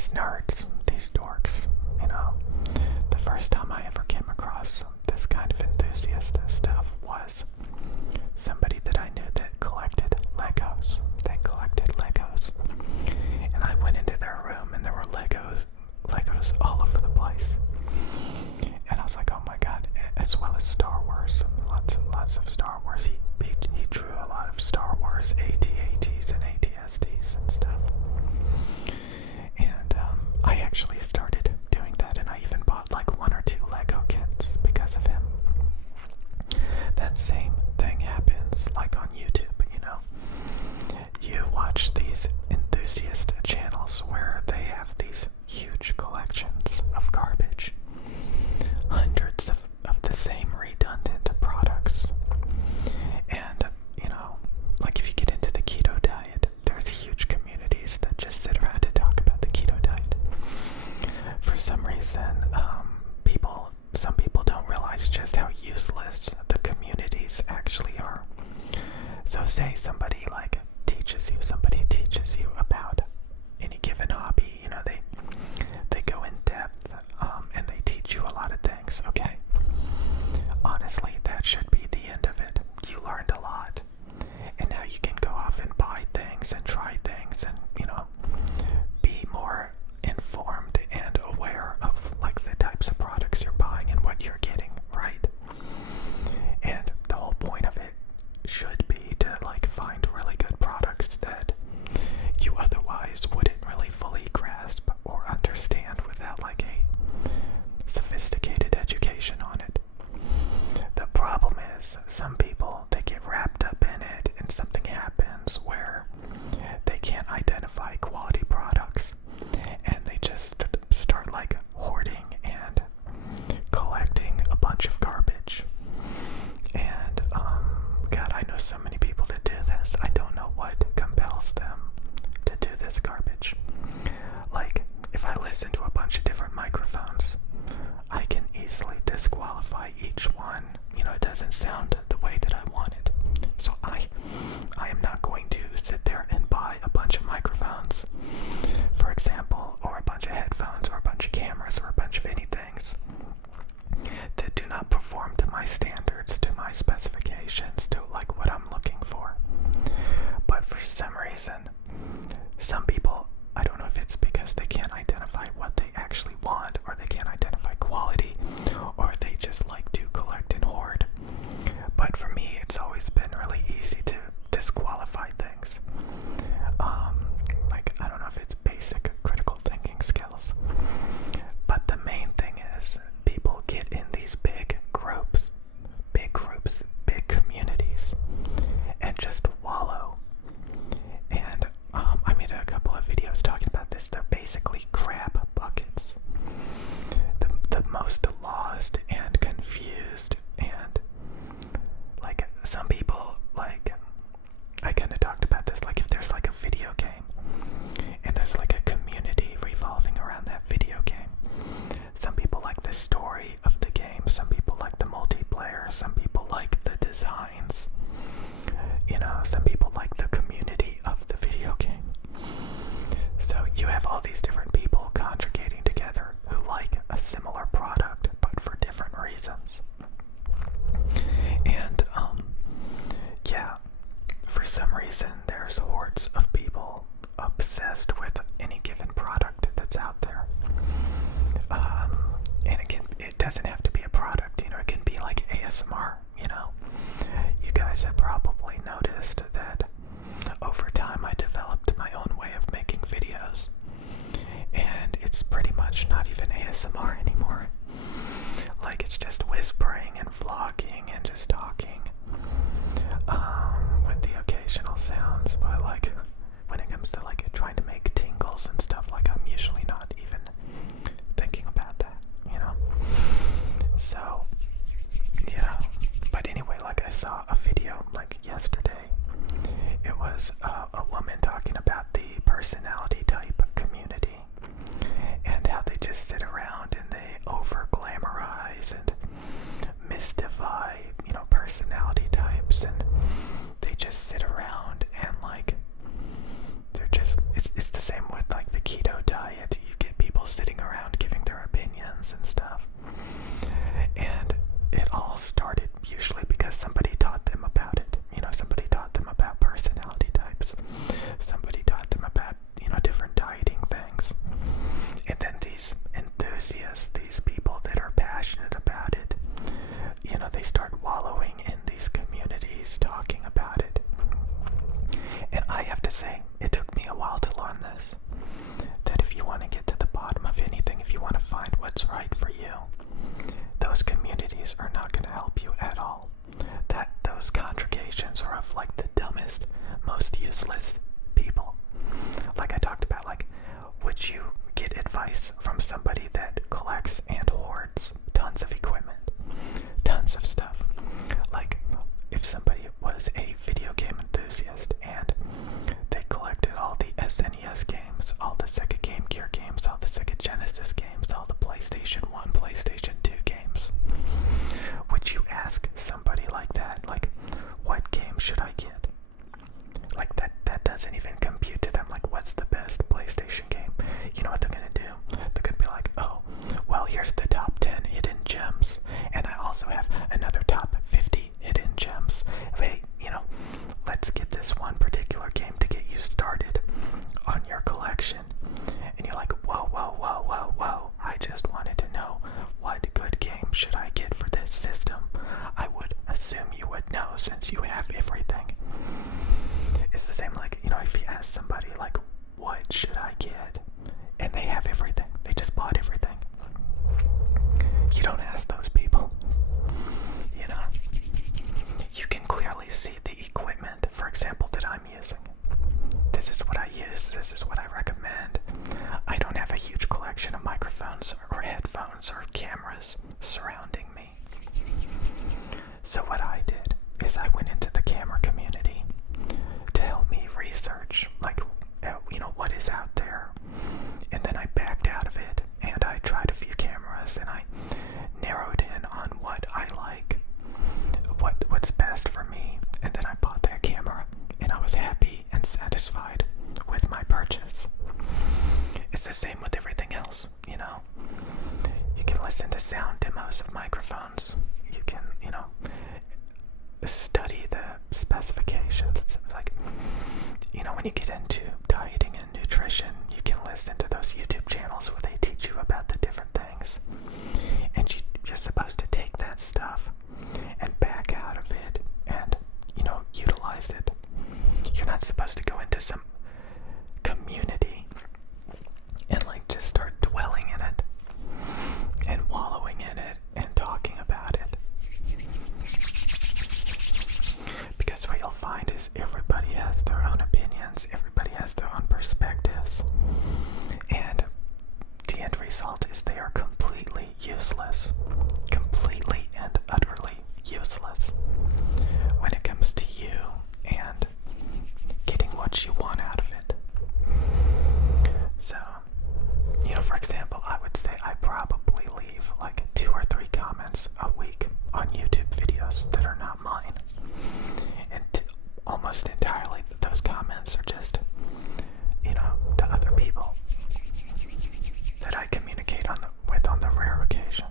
these nerds, these dorks, you know. The first time I ever came across this kind of enthusiast stuff was somebody that I knew that collected Legos. They collected Legos. And I went into their room and there were Legos all over the place. And I was like, oh my god, as well as Star Wars, lots of Star Wars. He drew a lot of Star Wars AT-ATs and AT-STs and stuff. And I actually started doing that, and I even bought like 1 or 2 Lego kits because of him. That same thing happens like on YouTube, you know. You watch these enthusiast channels where they have these huge collections of garbage, hundreds of the same redundant products. And, you know, like if you get into the keto diet, there's huge communities that just sit around and talk about the keto diet. For some reason, some people don't realize just how useless the communities actually are. So say somebody teaches you about any given hobby, you know, they go in depth, and they teach you a lot of things, okay? Honestly, that should be the end of it. You learned a lot, and now you can go off and buy things and try things and, you know, be more informed and aware of like the types of products you're buying and what you're getting, right? And the whole point of it should be to like find really good products that you otherwise wouldn't really fully grasp or understand without like a sophisticated education on it. The problem is some people, they get wrapped up in it and something happens where they can't identify quality products and they just start like hoarding and collecting a bunch of garbage. And God, I know so many people that do this. I don't know what compels them to do this garbage. Like, if I listen to a bunch of different microphones, I can easily disqualify each one. You know, it doesn't sound the way that I want it. So I am not going to sit there and buy a bunch of microphones, for example, or a bunch of headphones, or a bunch of cameras, or a bunch of anythings that do not perform to my standards, to my specifications, to like what I'm looking for. But for some reason, some people, I don't know if it's because they can't identify what they actually want, or they can't identify quality, or they just like to collect and hoard. But for me, it's always been really easy to disqualify things. Like, I don't know if it's basic critical thinking skills. But the main thing is, people get in these big groups, big communities, and just wallow. And I made a couple of videos talking about this. They're basically crab buckets. The most lost and confused, and like some people, like I kind of talked about this, like if there's like a video game and there's like a community revolving around that video game, some people like the story of the game, some people like the multiplayer, some people like the designs, you know, some people like the community of the video game. So you have all these different people conjugating together who like a similar product but for different reasons. And yeah, for some reason there's hordes of people obsessed with any given product that's out there. And it doesn't have to be a product, you know, it can be like ASMR, you know. You guys have probably noticed that over time I developed my own way of making videos, and it's pretty much not even ASMR anymore. Like, it's just whispering and vlogging and just talking, with the occasional sounds. But like, when it comes to like trying to make tingles and stuff, like I'm usually not even thinking about that, you know. So yeah, but anyway, like I saw a video like yesterday. It was a woman talking about the personality type community and how they just sit around and they over glamorize and mystify, you know, personality types, and they just sit around and like they're just, it's the same with like the keto diet. You friends and stuff. And it all started usually because somebody taught them about it. Somebody taught them about personality types. Somebody taught them about, different dieting things. And then these enthusiasts, these people that are passionate about it, they start wallowing in these communities talking about it. And I have to say, it took me a while to learn this. That if you want to get to the bottom of anything, if you want to find what's right for you, those communities are not going to help you at all. That those congregations are of like the dumbest, most useless people. Like I talked about, like, would you get advice from somebody that collects and hoards tons of equipment, tons of stuff? Like, if somebody was a video game enthusiast and they collected all the SNES games, all the Sega Game Gear games, all the Sega Genesis games, all the PlayStation 1, PlayStation 2 games, would you ask somebody like that, like, what game should I get? Like, that doesn't even compute to them. Like, what's the best PlayStation game? You know what they're gonna do? They're gonna be like, oh, well, here's the top 10 hidden gems, and I also have another top 50 hidden gems. Hey, let's get this one particular game to get you started on your collection. And you're like, whoa, whoa, whoa, whoa, whoa. I just wanted to know, what good game should I get for this system? I would assume you would know since you have everything. It's the same, like, if you ask somebody, like, what should I get? And they have everything. They just bought everything. You don't ask those people. You can clearly see the equipment, for example, that I'm using. This is what I use. This is what I recommend. I don't have a huge collection of microphones or headphones or cameras surrounding me. So what I did is I went into the camera community to help me research, like, what is out there. And then I backed out of it and I tried a few cameras and I narrowed in on what I like, what's best for me. And then I bought that camera and I was happy and satisfied with my purchase. It's the same with everything else, You can listen to sound demos of microphones. You can, study the specifications. It's like, when you get into dieting and nutrition, you can listen to those YouTube channels where they teach you about the different things. And you're supposed to take that stuff and back out of it and, utilize it. You're not supposed to go into some community and, like, just start dwelling in it and wallowing in it and talking about it. Because what you'll find is everybody has their own opinions, everybody has their own perspectives, and the end result is they are completely useless. Completely and utterly useless when it comes to you and getting what you want out of it. So, for example, I would say I probably leave like 2 or 3 comments a week on YouTube videos that are not mine. And almost entirely those comments are just, to other people that I communicate with on the rare occasion,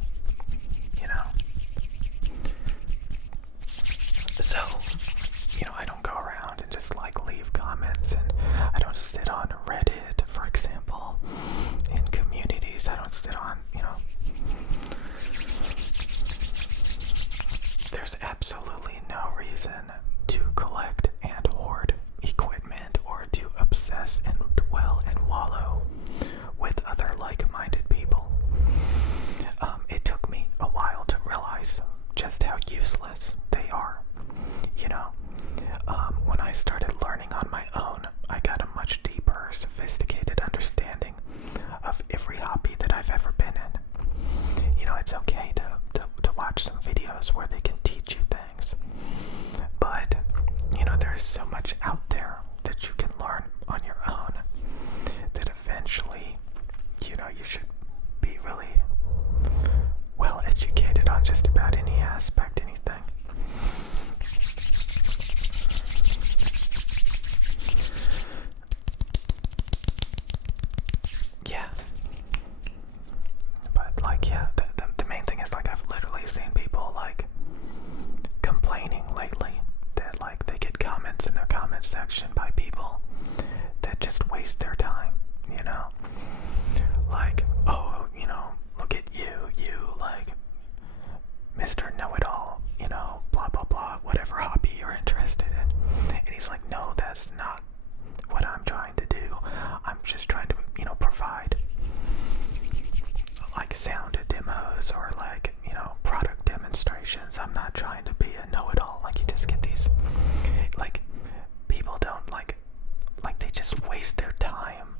like sound demos or like, you know, product demonstrations. I'm not trying to be a know-it-all. Like, you just get these, like, people don't like they just waste their time,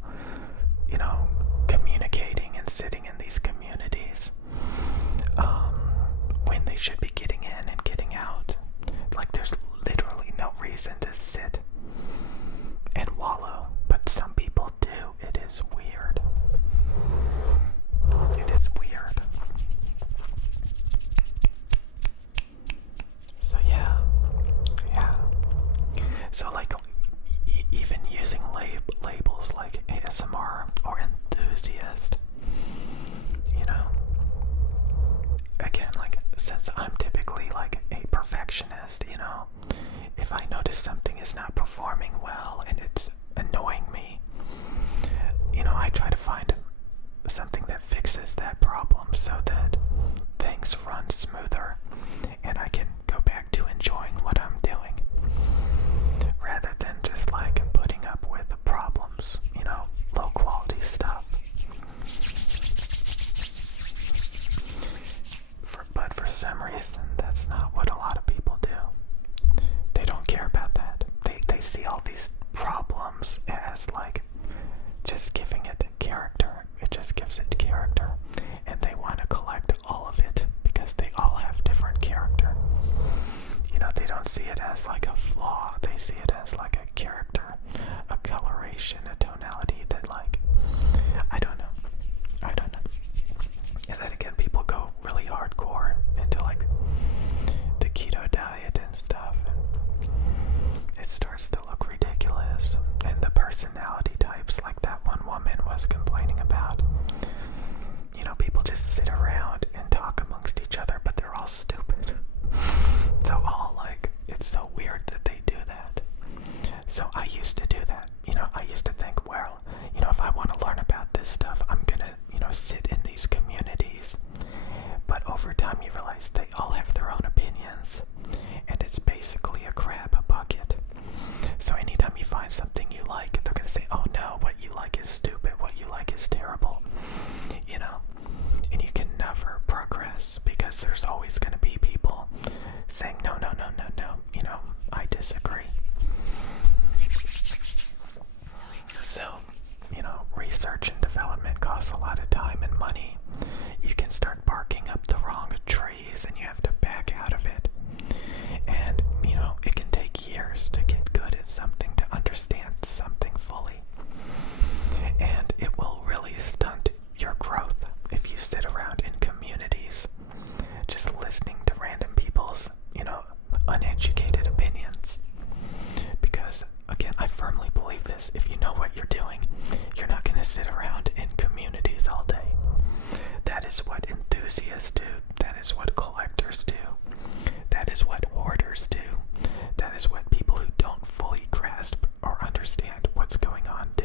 you know, communicating and sitting in these communities, when they should be getting in and getting out. Like, there's literally no reason to sit and wallow, but some people do. It is weird. It is weird. So yeah. So like, even using labels like ASMR or Enthusiast, you know, again, like, since I'm typically like a perfectionist, you know, if I notice something is not performing well and it's annoying me, you know, I try to find something that fixes that problem so that things run smoother and I can go back to enjoying what I'm doing, rather than just like putting up with the problems, you know, low quality stuff. But for some reason, that's not what a lot of people do. They don't care about that. They see all these problems as like just giving it character. It just gives it character. And they want to collect all of it because they all have different character. You know, they don't see it as like a flaw. They see it as like a character, a coloration, a tonality that, like, I don't know. And then again, people go really hardcore into like the keto diet and stuff, and it starts to look ridiculous. And the personality types, like that one woman was complaining about, you know, people just sit around and talk amongst each other, but they're all stupid. They're all like, it's so weird that they do that. So I used to do that. You know, I used to think, well, you know, if I want to learn about this stuff, I'm gonna, you know, sit in these communities. But over time you realize they all have their own opinions, and it's basically a crab bucket. So anytime you find something you like, they're gonna say, oh no, what you like is stupid, what you like is terrible, you know? And you can never progress because there's always gonna be people saying, no, you know, I disagree. So, you know, research and development costs a lot of time and money. You can start barking up the wrong trees and you have to back out of it. And, you know, it can take years to get good at something, to understand something fully. And it will really stunt your growth if you sit around in communities just listening to random people's, you know, uneducated opinions. Because, again, I firmly believe this. If you know what you're doing, you're not going to sit around in communities all day. That is what enthusiasts do. That is what collectors do. That is what hoarders do. That is what people who don't fully grasp or understand what's going on do.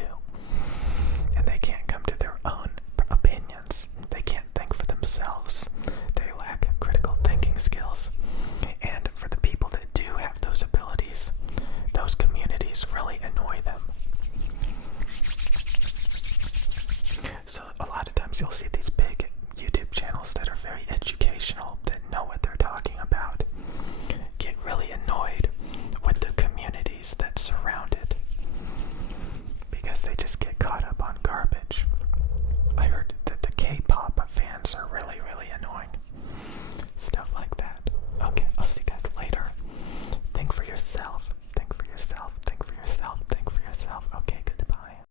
And they can't come to their own opinions. They can't think for themselves. They lack critical thinking skills. And for the people that do have those abilities, those communities really annoy them. So a lot of times you'll see